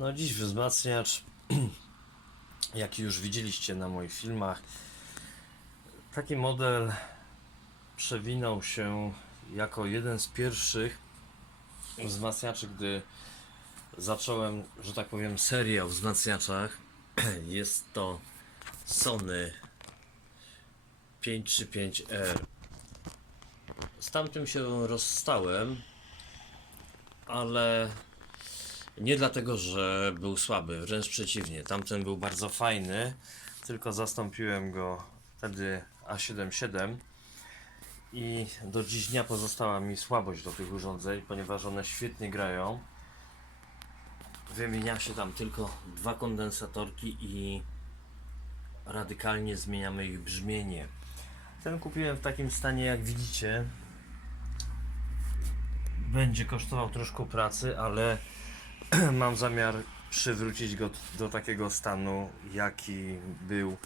No dziś wzmacniacz, jaki już widzieliście na moich filmach, taki model przewinął się jako jeden z pierwszych wzmacniaczy, gdy zacząłem, że tak powiem, serię o wzmacniaczach. Jest to Sony 535R. Z tamtym się rozstałem, ale nie dlatego, że był słaby, wręcz przeciwnie. Tamten był bardzo fajny, tylko zastąpiłem go wtedy A77 i do dziś dnia pozostała mi słabość do tych urządzeń, ponieważ one świetnie grają. Wymienia się tam tylko dwa kondensatorki i radykalnie zmieniamy ich brzmienie. Ten kupiłem w takim stanie, jak widzicie. Będzie kosztował troszkę pracy, ale mam zamiar przywrócić go do takiego stanu, jaki był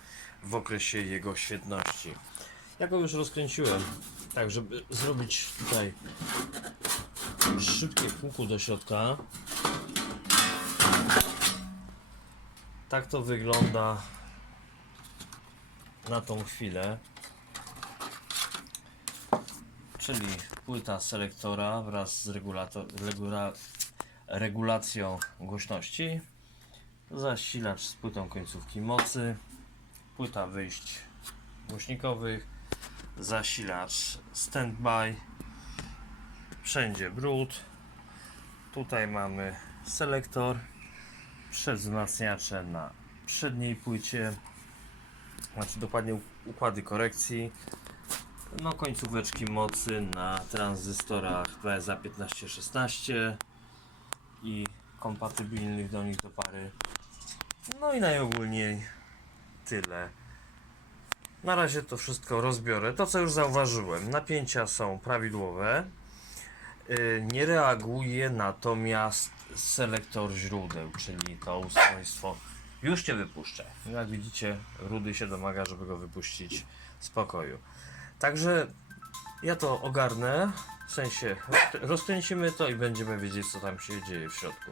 w okresie jego świetności. Ja go już rozkręciłem, tak żeby zrobić tutaj szybkie kółko do środka. Tak to wygląda na tą chwilę. Czyli płyta selektora wraz z regulator, regula, regulacją głośności, zasilacz z płytą końcówki mocy, płyta wyjść głośnikowych, zasilacz standby, wszędzie brud. Tutaj mamy selektor, przedwzmacniacze na przedniej płycie, znaczy dokładnie układy korekcji, no końcóweczki mocy na tranzystorach PSA 1516 i kompatybilnych do nich do pary. No i najogólniej tyle. Na razie to wszystko rozbiorę. To co już zauważyłem, napięcia są prawidłowe. Yy, Nie reaguje natomiast selektor źródeł, czyli to ustrojstwo. Już cię wypuszczę. Jak widzicie, rudy się domaga, żeby go wypuścić z pokoju. Także ja to ogarnę, w sensie rozkrę- rozkręcimy to i będziemy wiedzieć co tam się dzieje w środku.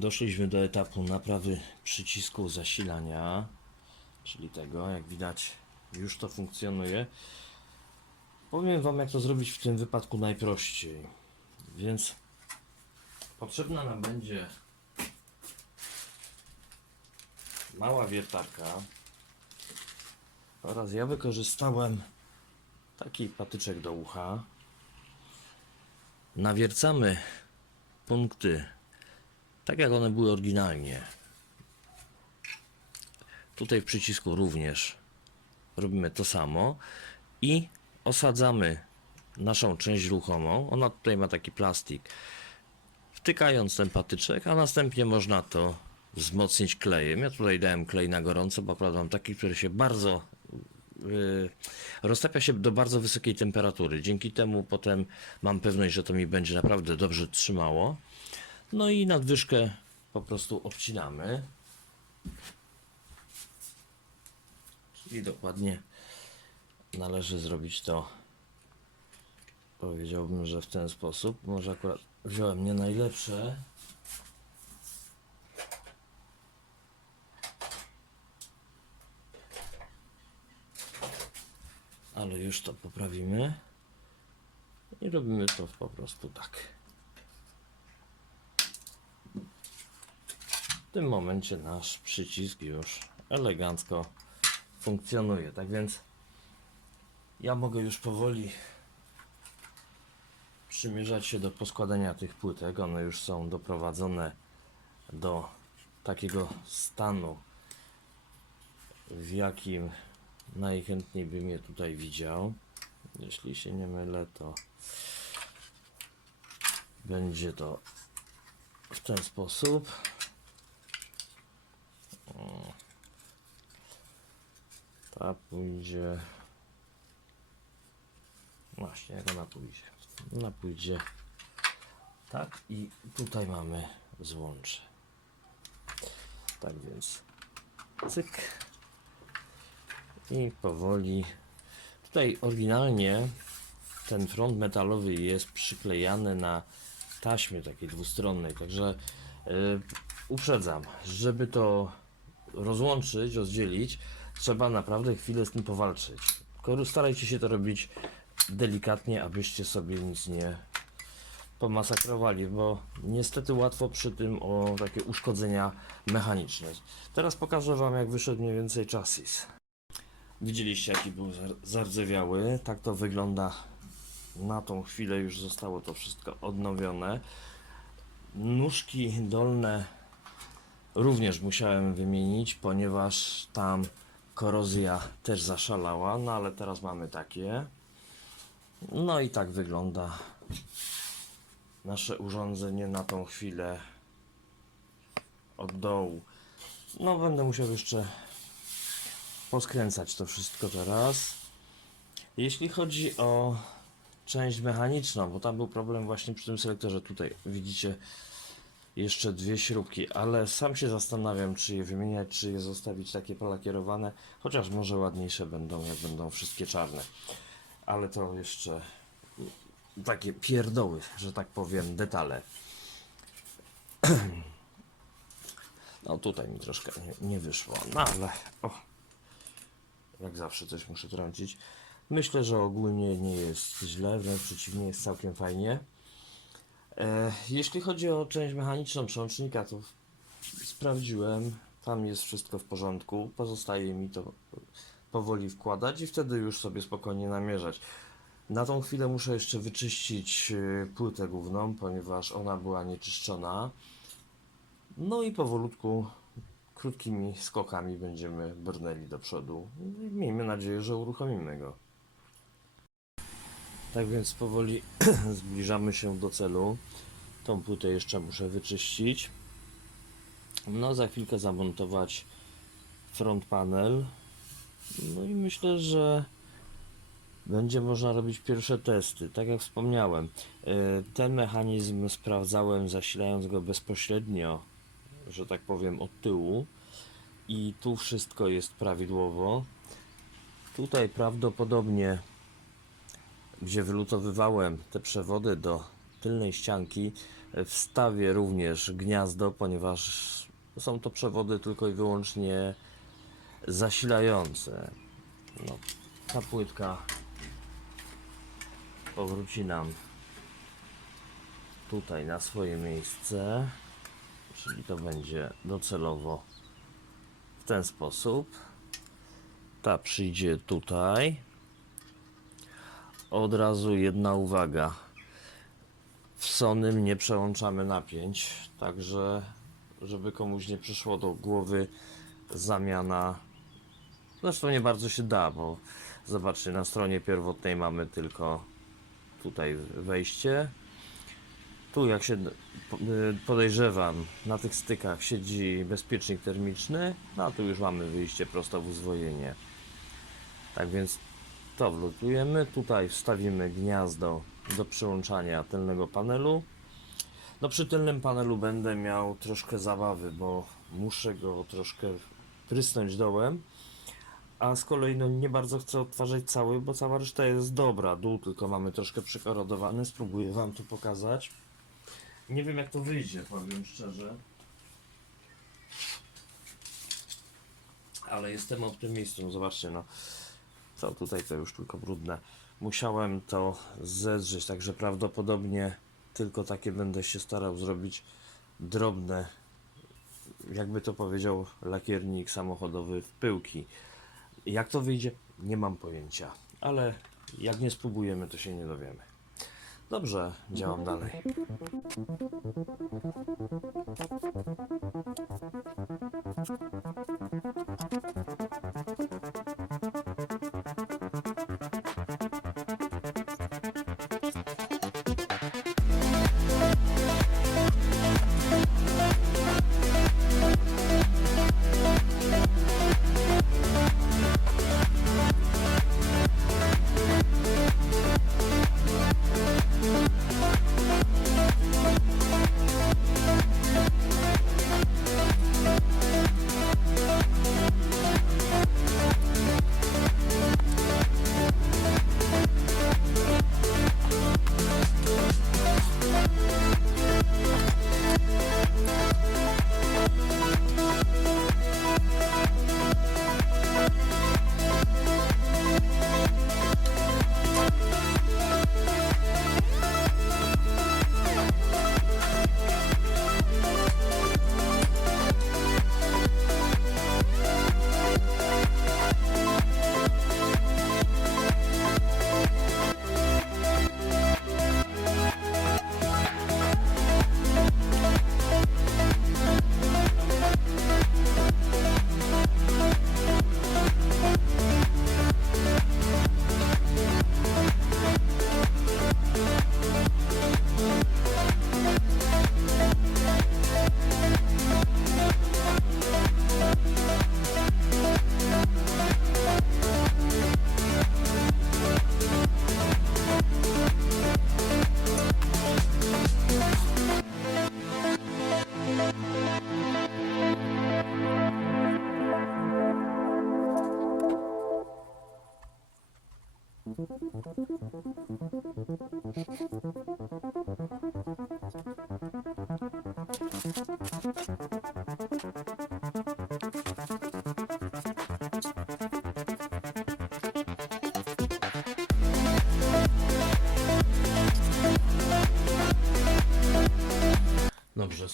Doszliśmy do etapu naprawy przycisku zasilania, czyli tego, jak widać, już to funkcjonuje. Powiem Wam, jak to zrobić w tym wypadku najprościej. Więc potrzebna nam będzie mała wiertarka oraz ja wykorzystałem taki patyczek do ucha. Nawiercamy punkty tak jak one były oryginalnie. Tutaj w przycisku również robimy to samo i osadzamy naszą część ruchomą. Ona tutaj ma taki plastik. Wtykając ten patyczek, a następnie można to wzmocnić klejem. Ja tutaj dałem klej na gorąco, bo prawda mam taki, który się bardzo yy, roztapia się do bardzo wysokiej temperatury. Dzięki temu potem mam pewność, że to mi będzie naprawdę dobrze trzymało. No i nadwyżkę po prostu obcinamy. Czyli dokładnie należy zrobić to. Powiedziałbym, że w ten sposób. Może akurat wziąłem nie najlepsze. Ale już to poprawimy. I robimy to po prostu tak. W tym momencie nasz przycisk już elegancko funkcjonuje. Tak więc ja mogę już powoli przymierzać się do poskładania tych płytek. One już są doprowadzone do takiego stanu, w jakim najchętniej bym je tutaj widział. Jeśli się nie mylę, to będzie to w ten sposób. Ta pójdzie. Właśnie, jak ona pójdzie? Ona pójdzie tak i tutaj mamy złącze. Tak więc cyk i powoli. Tutaj oryginalnie ten front metalowy jest przyklejany na taśmie takiej dwustronnej, także yy, uprzedzam, żeby to rozłączyć, rozdzielić, trzeba naprawdę chwilę z tym powalczyć. Starajcie się to robić delikatnie, abyście sobie nic nie pomasakrowali, bo niestety łatwo przy tym o takie uszkodzenia mechaniczne. Teraz pokażę Wam, jak wyszedł mniej więcej chassis. Widzieliście, jaki był zar- zardzewiały. Tak to wygląda na tą chwilę. Już zostało to wszystko odnowione. Nóżki dolne również musiałem wymienić, ponieważ tam korozja też zaszalała, no ale teraz mamy takie. No i tak wygląda nasze urządzenie na tą chwilę od dołu. No będę musiał jeszcze poskręcać to wszystko teraz. Jeśli chodzi o część mechaniczną, bo tam był problem właśnie przy tym selektorze, tutaj widzicie jeszcze dwie śrubki, ale sam się zastanawiam, czy je wymieniać, czy je zostawić takie polakierowane, chociaż może ładniejsze będą, jak będą wszystkie czarne. Ale to jeszcze takie pierdoły, że tak powiem, detale. No tutaj mi troszkę nie, nie wyszło, no ale o, jak zawsze coś muszę trącić. Myślę, że ogólnie nie jest źle, wręcz przeciwnie, jest całkiem fajnie. E, jeśli chodzi o część mechaniczną przełącznika, to sprawdziłem, tam jest wszystko w porządku. Pozostaje mi to powoli wkładać i wtedy już sobie spokojnie namierzać. Na tą chwilę muszę jeszcze wyczyścić e, płytę główną, ponieważ ona była nieczyszczona. No i powolutku, krótkimi skokami będziemy brnęli do przodu. I miejmy nadzieję, że uruchomimy go. Tak więc powoli zbliżamy się do celu. Tą płytę jeszcze muszę wyczyścić. No, za chwilkę zamontować front panel. No i myślę, że będzie można robić pierwsze testy. Tak jak wspomniałem, e, ten mechanizm sprawdzałem zasilając go bezpośrednio, że tak powiem, od tyłu. I tu wszystko jest prawidłowo. Tutaj prawdopodobnie gdzie wylutowywałem te przewody do tylnej ścianki wstawię również gniazdo, ponieważ są to przewody tylko i wyłącznie zasilające. No, ta płytka powróci nam tutaj na swoje miejsce, czyli to będzie docelowo w ten sposób. Ta przyjdzie tutaj. Od razu jedna uwaga. W Sonym nie przełączamy napięć, także żeby komuś nie przyszło do głowy zamiana. Zresztą nie bardzo się da, bo zobaczcie, na stronie pierwotnej mamy tylko tutaj wejście. Tu jak się po- podejrzewam, na tych stykach siedzi bezpiecznik termiczny, no a tu już mamy wyjście prosto w uzwojenie. Tak więc to wlutujemy, tutaj wstawimy gniazdo do przyłączania tylnego panelu. No przy tylnym panelu będę miał troszkę zabawy, bo muszę go troszkę prysnąć dołem. A z kolei no, nie bardzo chcę odtwarzać cały, bo cała reszta jest dobra. Dół tylko mamy troszkę przykorodowany. Spróbuję Wam tu pokazać. Nie wiem jak to wyjdzie, powiem szczerze. Ale jestem optymistą. Zobaczcie, no. Co tutaj to już tylko brudne. Musiałem to zedrzeć, także prawdopodobnie tylko takie będę się starał zrobić drobne, jakby to powiedział lakiernik samochodowy, w pyłki. Jak to wyjdzie, nie mam pojęcia, ale jak nie spróbujemy, to się nie dowiemy. Dobrze, działam dalej.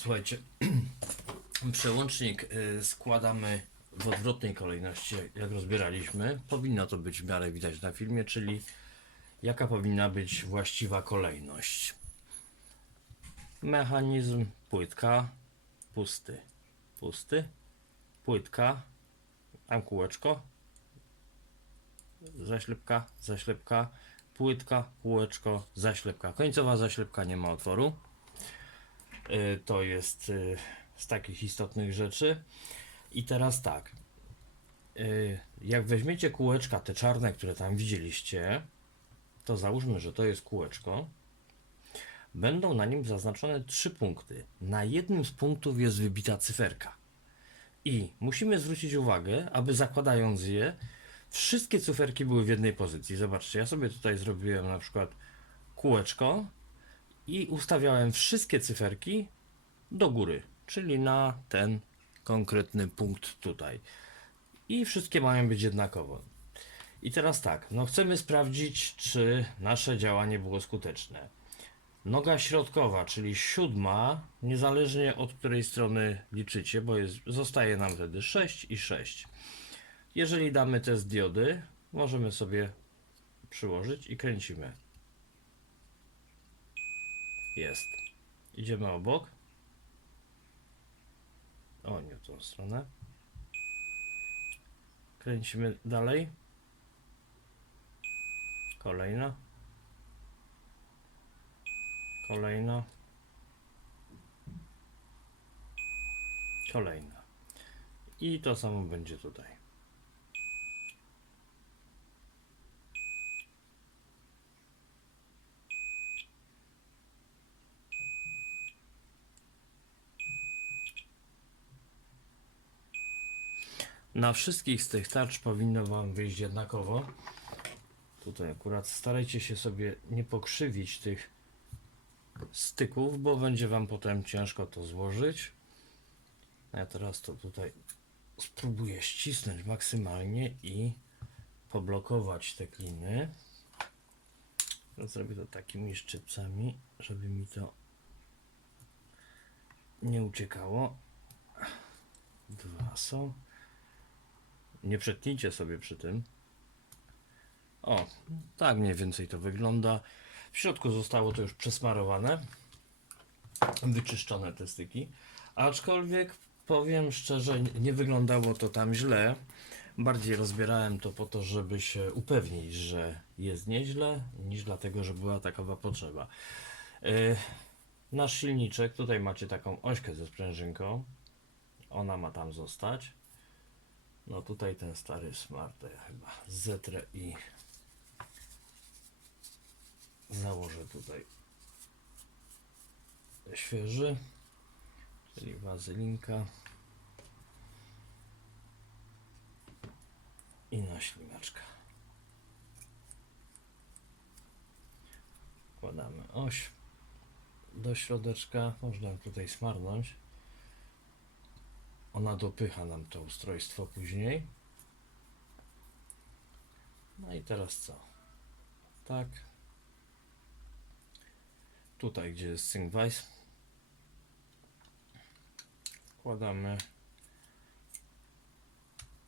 Słuchajcie. Przełącznik y, składamy w odwrotnej kolejności, jak- jak rozbieraliśmy. Powinno to być w miarę widać na filmie, czyli jaka powinna być właściwa kolejność. Mechanizm, płytka, pusty, pusty, płytka, tam kółeczko, zaślepka, zaślepka, płytka, kółeczko, zaślepka. Końcowa zaślepka nie ma otworu. Y, To jest y, z takich istotnych rzeczy. I teraz tak. Y, Jak weźmiecie kółeczka, te czarne, które tam widzieliście, to załóżmy, że to jest kółeczko. Będą na nim zaznaczone trzy punkty. Na jednym z punktów jest wybita cyferka. I musimy zwrócić uwagę, aby zakładając je, wszystkie cyferki były w jednej pozycji. Zobaczcie, ja sobie tutaj zrobiłem na przykład kółeczko i ustawiałem wszystkie cyferki do góry, czyli na ten konkretny punkt tutaj. I wszystkie mają być jednakowo. I teraz tak, no chcemy sprawdzić, czy nasze działanie było skuteczne. Noga środkowa, czyli siódma, niezależnie od której strony liczycie, bo jest, zostaje nam wtedy 6 i 6. Jeżeli damy test diody, możemy sobie przyłożyć i kręcimy. Jest. Idziemy obok. O, nie w tą stronę. Kręcimy dalej. Kolejna. Kolejna. Kolejna. I to samo będzie tutaj. Na wszystkich z tych tarcz powinno Wam wyjść jednakowo. Tutaj akurat starajcie się sobie nie pokrzywić tych styków, bo będzie Wam potem ciężko to złożyć. Ja teraz to tutaj spróbuję ścisnąć maksymalnie i poblokować te kliny. Zrobię to takimi szczypcami, żeby mi to nie uciekało. Dwa są. Nie przetnijcie sobie przy tym. O, tak mniej więcej to wygląda. W środku zostało to już przesmarowane, wyczyszczone te styki. Aczkolwiek powiem szczerze, nie wyglądało to tam źle. Bardziej rozbierałem to po to, żeby się upewnić, że jest nieźle, niż dlatego, że była takowa potrzeba. Yy, nasz silniczek, tutaj macie taką ośkę ze sprężynką. Ona ma tam zostać. No tutaj ten stary smart, ja chyba zetrę i założę tutaj świeży, czyli wazylinka i naślimaczka. Wkładamy oś do środeczka, można tutaj smarnąć. Ona dopycha nam to ustrojstwo później. No i teraz co? Tak. Tutaj, gdzie jest Syncwise, wkładamy.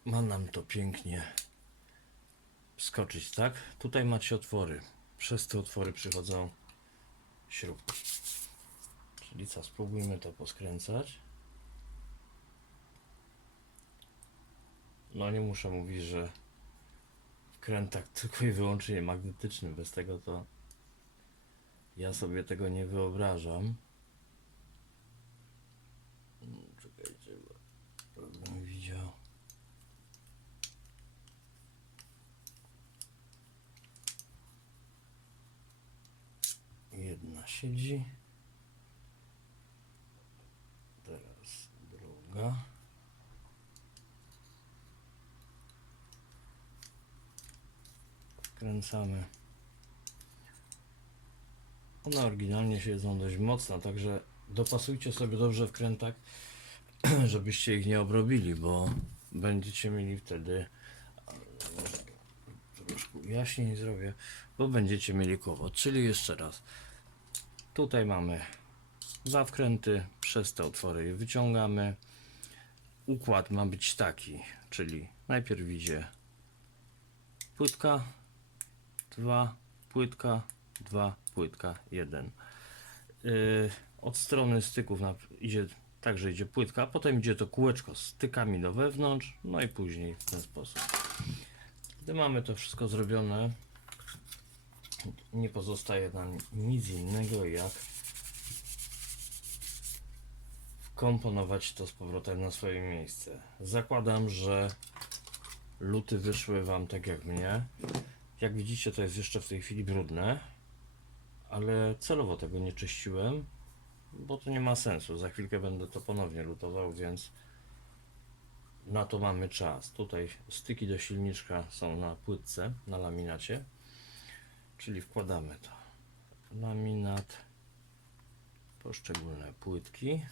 Ma nam to pięknie skoczyć, tak? Tutaj macie otwory. Przez te otwory przychodzą śrubki. Czyli co? Spróbujmy to poskręcać. No nie muszę mówić, że wkrętak tylko i wyłącznie magnetyczny. Bez tego to ja sobie tego nie wyobrażam. Czekajcie, bo bym widział. Jedna siedzi. Teraz druga. Wkręcamy. One oryginalnie siedzą dość mocno, także dopasujcie sobie dobrze wkrętak, żebyście ich nie obrobili, bo będziecie mieli wtedy troszkę jaśniej zrobię, bo będziecie mieli kłopot. Czyli jeszcze raz, tutaj mamy dwa wkręty, przez te otwory je wyciągamy. Układ ma być taki, czyli najpierw idzie płytka, 2, płytka, 2, płytka, 1. Yy, od strony styków na, idzie także idzie płytka, potem idzie to kółeczko z stykami do wewnątrz, no i później w ten sposób. Gdy mamy to wszystko zrobione, nie pozostaje nam nic innego jak wkomponować to z powrotem na swoje miejsce. Zakładam, że luty wyszły Wam tak jak mnie. Jak widzicie, to jest jeszcze w tej chwili brudne, ale celowo tego nie czyściłem, bo to nie ma sensu. Za chwilkę będę to ponownie lutował, więc na to mamy czas. Tutaj styki do silniczka są na płytce, na laminacie, czyli wkładamy to. Laminat poszczególne płytki.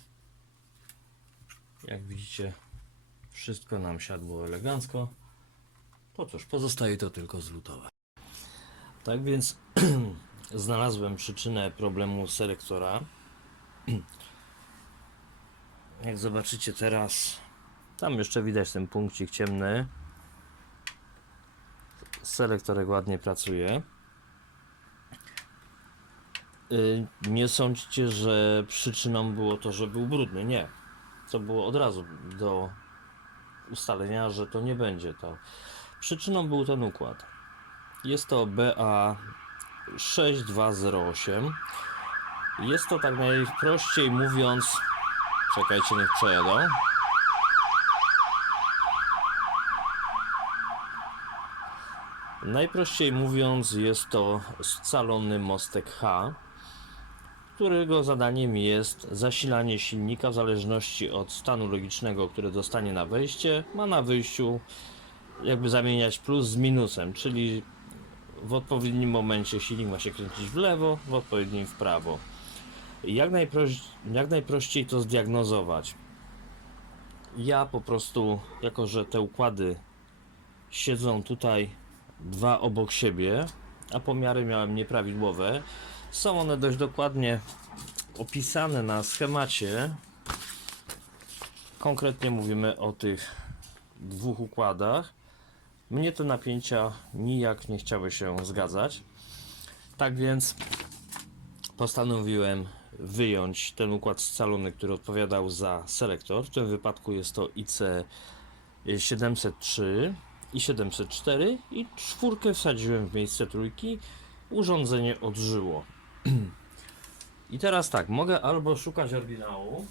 Jak widzicie, wszystko nam siadło elegancko. To cóż, pozostaje to tylko zlutować. Tak więc znalazłem przyczynę problemu selektora. Jak zobaczycie teraz, tam jeszcze widać ten punkcik ciemny. Selektorek ładnie pracuje. Y, Nie sądźcie, że przyczyną było to, że był brudny. Nie. To było od razu do ustalenia, że to nie będzie to. Przyczyną był ten układ. Jest to BA6208. Jest to tak najprościej mówiąc. Czekajcie, niech przejadą. Najprościej mówiąc, jest to scalony mostek H, którego zadaniem jest zasilanie silnika w zależności od stanu logicznego, który dostanie na wejście, ma na wyjściu jakby zamieniać plus z minusem, czyli w odpowiednim momencie silnik ma się kręcić w lewo, w odpowiednim w prawo. Jak, jak najprościej to zdiagnozować? Ja po prostu, jako że te układy siedzą tutaj dwa obok siebie, a pomiary miałem nieprawidłowe, są one dość dokładnie opisane na schemacie. Konkretnie mówimy o tych dwóch układach. Mnie te napięcia nijak nie chciały się zgadzać. Tak więc postanowiłem wyjąć ten układ scalony, który odpowiadał za selektor. W tym wypadku jest to IC 703 i 704 i czwórkę wsadziłem w miejsce trójki. Urządzenie odżyło. I teraz tak, mogę albo szukać oryginału.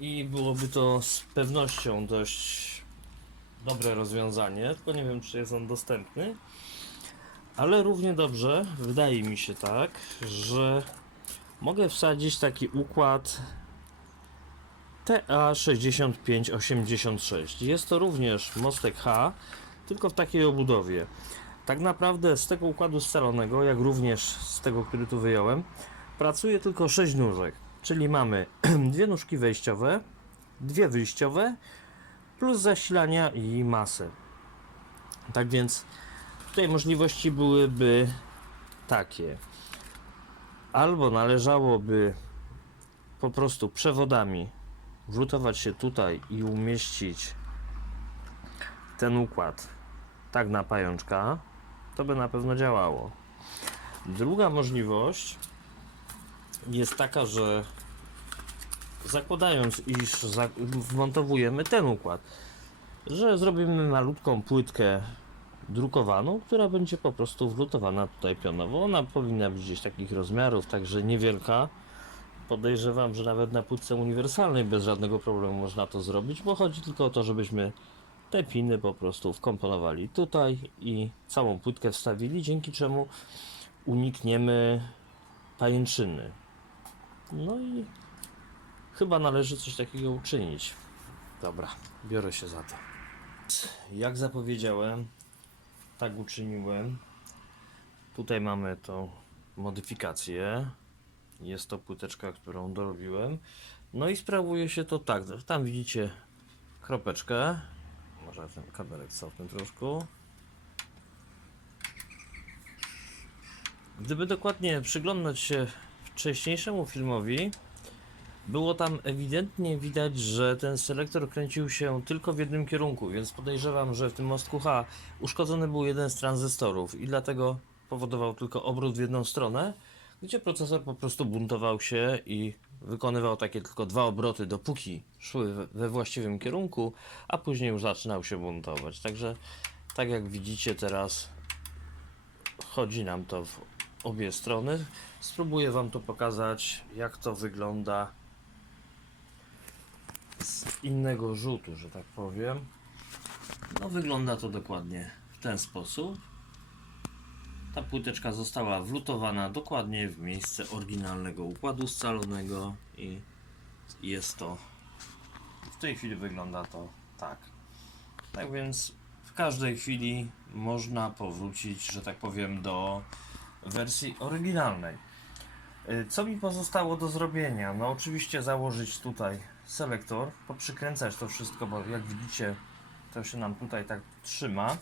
I byłoby to z pewnością dość dobre rozwiązanie, tylko nie wiem, czy jest on dostępny. Ale równie dobrze, wydaje mi się tak, że mogę wsadzić taki układ TA6586. Jest to również mostek H, tylko w takiej obudowie. Tak naprawdę z tego układu scalonego, jak również z tego, który tu wyjąłem, pracuje tylko 6 nóżek. Czyli mamy dwie nóżki wejściowe, dwie wyjściowe, plus zasilania i masę. Tak więc tutaj możliwości byłyby takie. Albo należałoby po prostu przewodami wlutować się tutaj i umieścić ten układ tak na pajączka, to by na pewno działało. Druga możliwość jest taka, że zakładając, iż wmontowujemy ten układ, że zrobimy malutką płytkę drukowaną, która będzie po prostu wlutowana tutaj pionowo. Ona powinna być gdzieś takich rozmiarów, także niewielka. Podejrzewam, że nawet na płytce uniwersalnej bez żadnego problemu można to zrobić, bo chodzi tylko o to, żebyśmy te piny po prostu wkomponowali tutaj i całą płytkę wstawili, dzięki czemu unikniemy pajęczyny. No i chyba należy coś takiego uczynić. Dobra, biorę się za to. Jak zapowiedziałem, tak uczyniłem. Tutaj mamy tą modyfikację. Jest to płyteczka, którą dorobiłem. No i sprawuje się to tak. Tam widzicie kropeczkę. Może ten kabelek cofnę troszkę. Gdyby dokładnie przyglądać się wcześniejszemu filmowi, było tam ewidentnie widać, że ten selektor kręcił się tylko w jednym kierunku, więc podejrzewam, że w tym mostku H uszkodzony był jeden z tranzystorów i dlatego powodował tylko obrót w jedną stronę, gdzie procesor po prostu buntował się i wykonywał takie tylko dwa obroty, dopóki szły we- właściwym kierunku, a później już zaczynał się buntować. Także, tak jak widzicie teraz, chodzi nam to w obie strony. Spróbuję Wam to pokazać, jak to wygląda z innego rzutu, że tak powiem. No, wygląda to dokładnie w ten sposób. Ta płyteczka została wlutowana dokładnie w miejsce oryginalnego układu scalonego i jest to w tej chwili wygląda to tak. Tak więc w każdej chwili można powrócić, że tak powiem, do wersji oryginalnej. Y, Co mi pozostało do zrobienia? No oczywiście założyć tutaj selektor, poprzykręcać to wszystko, bo jak widzicie to się nam tutaj tak trzyma.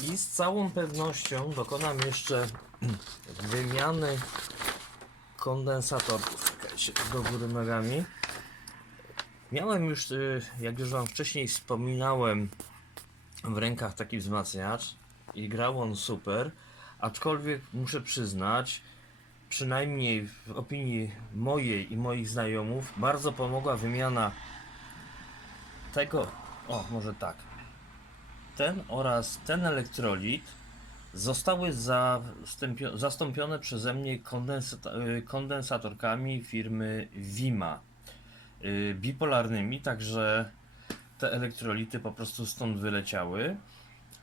I z całą pewnością dokonam jeszcze wymiany kondensatorów. Czekajcie, do góry nogami. Miałem już, y, jak już Wam wcześniej wspominałem, w rękach taki wzmacniacz i grał on super, aczkolwiek muszę przyznać, przynajmniej w opinii mojej i moich znajomych, bardzo pomogła wymiana tego, o może tak, ten oraz ten elektrolit zostały zastąpione przeze mnie kondensat- y, kondensatorkami firmy Vima y, bipolarnymi, także te elektrolity po prostu stąd wyleciały.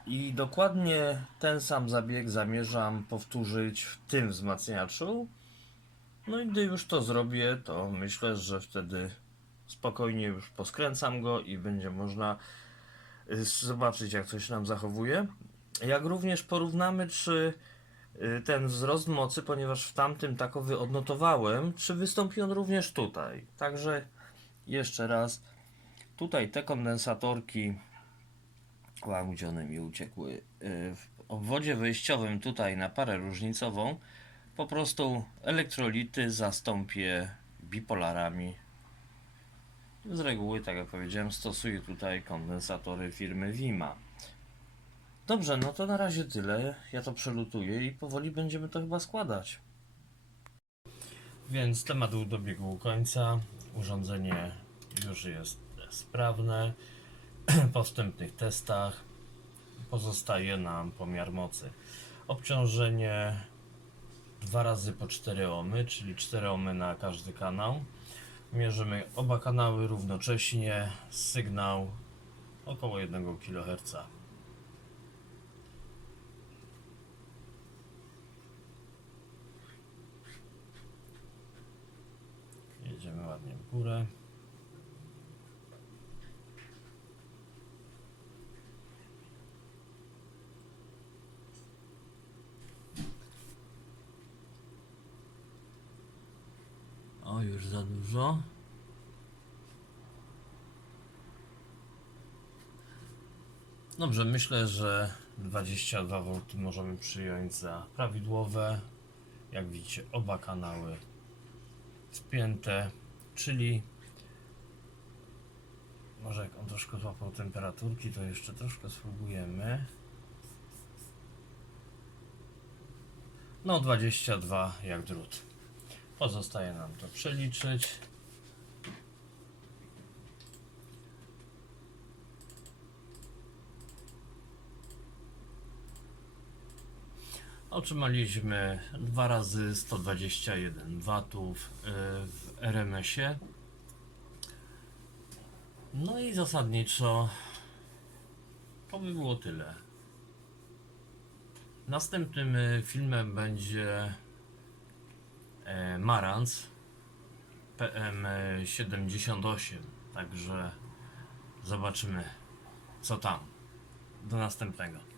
I dokładnie ten sam zabieg zamierzam powtórzyć w tym wzmacniaczu. No i gdy już to zrobię, to myślę, że wtedy spokojnie już poskręcam go i będzie można y, zobaczyć, jak coś nam zachowuje. Jak również porównamy, czy y, ten wzrost mocy, ponieważ w tamtym takowy odnotowałem, czy wystąpi on również tutaj. Także jeszcze raz, tutaj te kondensatorki, wow, gdzie one mi uciekły, y, w obwodzie wejściowym tutaj na parę różnicową, po prostu elektrolity zastąpię bipolarami. Z reguły, tak jak powiedziałem, stosuję tutaj kondensatory firmy Vima. Dobrze, no to na razie tyle. Ja to przelutuję i powoli będziemy to chyba składać. Więc temat dobiegł końca. Urządzenie już jest sprawne. Po wstępnych testach pozostaje nam pomiar mocy. Obciążenie 2 razy po 4 ohmy, czyli 4 ohmy na każdy kanał. Mierzymy oba kanały równocześnie. Sygnał około 1 kHz. Jedziemy ładnie w górę. Już za dużo. Dobrze, myślę, że 22V możemy przyjąć za prawidłowe. Jak widzicie, oba kanały wpięte, czyli może jak on troszkę złapał temperaturki, to jeszcze troszkę spróbujemy. No 22 jak drut. Pozostaje nam to przeliczyć. Otrzymaliśmy 2 razy 121 watów y, w RMS-ie. No i zasadniczo to by było tyle. Następnym y, filmem będzie Marantz PM78. Także zobaczymy co tam. Do następnego.